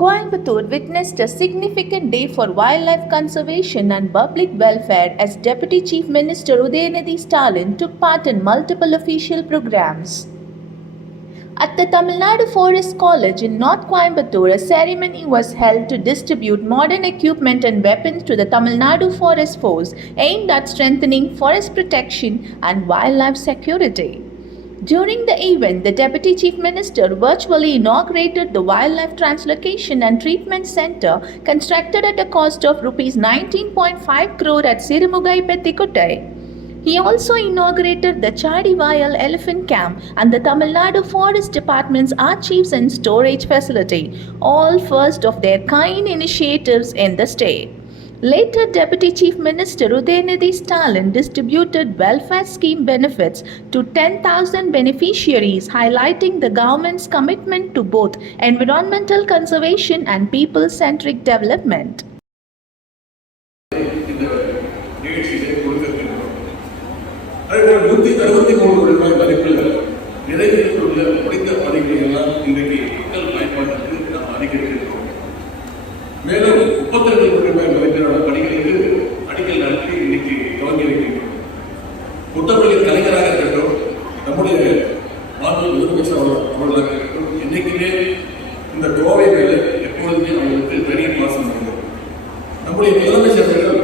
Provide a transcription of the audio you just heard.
Coimbatore witnessed a significant day for wildlife conservation and public welfare as Deputy Chief Minister Udayanidhi Stalin took part in multiple official programs. At the Tamil Nadu Forest College in North Coimbatore, a ceremony was held to distribute modern equipment and weapons to the Tamil Nadu Forest Force aimed at strengthening forest protection and wildlife security. During the event, the Deputy Chief Minister virtually inaugurated the Wildlife Translocation and Treatment Centre constructed at a cost of Rs 19.5 crore at Sirumugai Pettikottai. He also inaugurated the Chadivayal Elephant Camp and the Tamil Nadu Forest Department's Archives and Storage Facility, all first of their kind initiatives in the state. Later, Deputy Chief Minister Udayanidhi Stalin distributed welfare scheme benefits to 10,000 beneficiaries, highlighting the government's commitment to both environmental conservation and people-centric development. மேலும் 32 கோடி ரூபாய் மதிப்பிலான பணிகளுக்கு அடிக்கல் நாட்டி இன்னைக்கு துவங்கி வைக்கின்றோம். புத்தகங்களின் கலைஞராக இருக்கட்டும், நம்முடைய மாநில முதலமைச்சர் அவர்களாக இருக்கட்டும், இன்னைக்குமே இந்த கோவை மேல எப்பொழுதுமே அவங்களுக்கு பெரிய பாசம் இருக்கும். நம்முடைய முதலமைச்சர்கள்